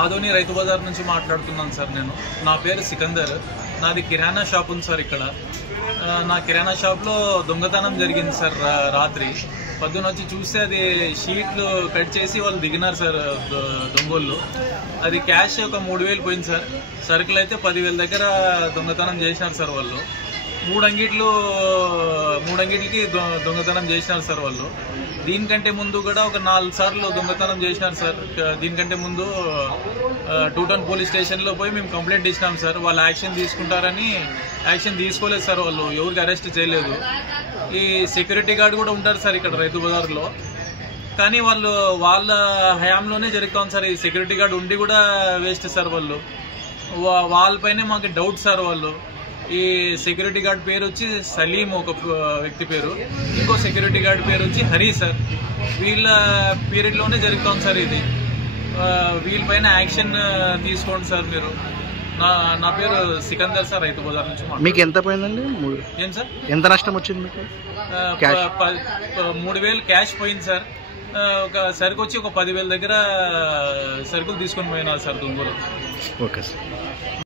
ఆదోని రైతు బజార్ నుంచి మాట్లాడుతున్నాను సార్. నా పేరు సికందర్. నాది కిరాణా షాప్ ఉంది సార్. ఇక్కడ నా కిరాణా షాప్లో దొంగతనం జరిగింది సార్. రాత్రి పొద్దున వచ్చి చూస్తే అది షీట్లు కట్ చేసి వాళ్ళు దిగినారు సార్ దొంగోళ్ళు. అది క్యాష్ ఒక 3000 పోయింది సార్. సరుకులు అయితే 10,000 దగ్గర దొంగతనం చేసినారు సార్ వాళ్ళు. మూడంగిట్లకి దొంగతనం చేసినారు సార్ వాళ్ళు. దీనికంటే ముందు కూడా ఒక 4 సార్లు దొంగతనం చేసినారు సార్. దీనికంటే ముందు 2 టౌన్ పోలీస్ స్టేషన్లో పోయి మేము కంప్లైంట్ ఇచ్చినాం సార్. వాళ్ళు యాక్షన్ తీసుకుంటారని యాక్షన్ తీసుకోలేదు సార్. వాళ్ళు ఎవరికి అరెస్ట్ చేయలేదు. ఈ సెక్యూరిటీ గార్డ్ కూడా ఉంటారు సార్ ఇక్కడ రైతు బజార్లో. కానీ వాళ్ళ హయాంలోనే జరుగుతుంది సార్. ఈ సెక్యూరిటీ గార్డ్ ఉండి కూడా వేస్ట్ సార్. వాళ్ళపైనే మాకు డౌట్ సార్. ఈ సెక్యూరిటీ గార్డ్ పేరు వచ్చి సలీం ఒక వ్యక్తి పేరు, ఇంకో సెక్యూరిటీ గార్డ్ పేరు వచ్చి హరి సార్. వీళ్ళ పీరియడ్లోనే జరుగుతుంది సార్ ఇది. వీళ్ళపైన యాక్షన్ తీసుకోండి సార్ మీరు. నా పేరు సికందర్ సార్, రైతు బజార్ నుంచి. మీకు ఎంత పోయిందండి? ఏం సార్, ఎంత నష్టం వచ్చింది మీకు? 3000 క్యాష్ పోయింది సార్. ఒక సరుకు వచ్చి ఒక 10,000 దగ్గర సరుకులు తీసుకొని పోయినారు సార్ దొంగలు. Okay sir.